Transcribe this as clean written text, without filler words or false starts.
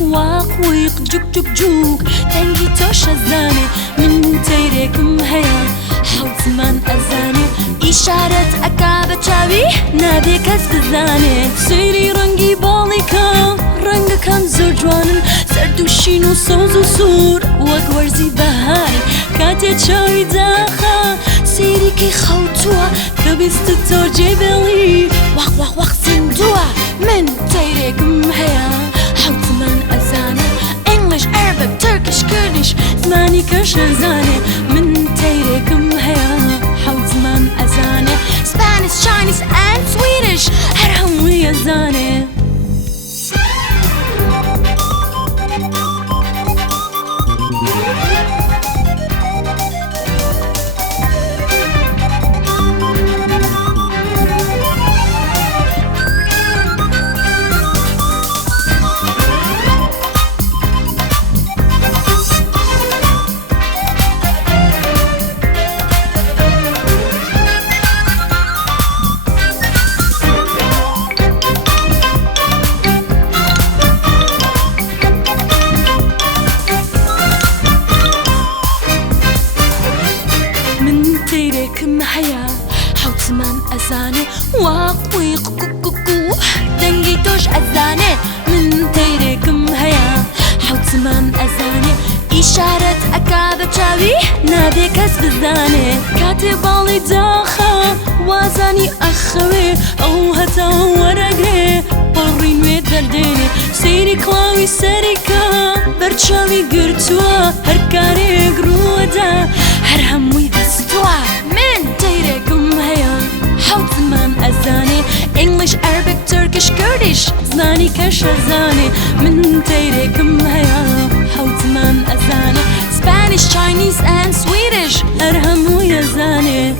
واقويق جوك جوك جوك تنجي توش الزاني من تيركم هيا حوت زمان أزاني إشارة أكابة شابي نادي كسب الزاني سيري رنجي باليكا رنگ كان زور جوانن سردوشين وصوز وسور وكورزي بهاري كاتي شاوي داخا سيري كي خوتوا كبست تور جبلي وق سندوا من تيركم هيا حوت زمان أزاني English, Arabic, Turkish, Kurdish زماني كرش أزاني من تيركم هيا حوت زمان أزاني Spanish, Chinese and Swedish هرهم ويا زاني واقويق كوكوكو دنجي توش أزاني من تيركم هيا حوت زمان أزاني إشارة أكابة شاوي نادي كسب الزاني كاتب بالي داخا وازاني أخوي أو هتا ورقري برين ويدرديني سيري كلاوي سريكا برشاوي قرتوا هركاري قرودا هرهموي دستوا من تيركم هيا حوت زمان أزاني English, Arabic, Turkish, Kurdish زماني كرش أزاني من تيركم هيا حوت زمان أزاني Spanish, Chinese and Swedish أرهم ويا زاني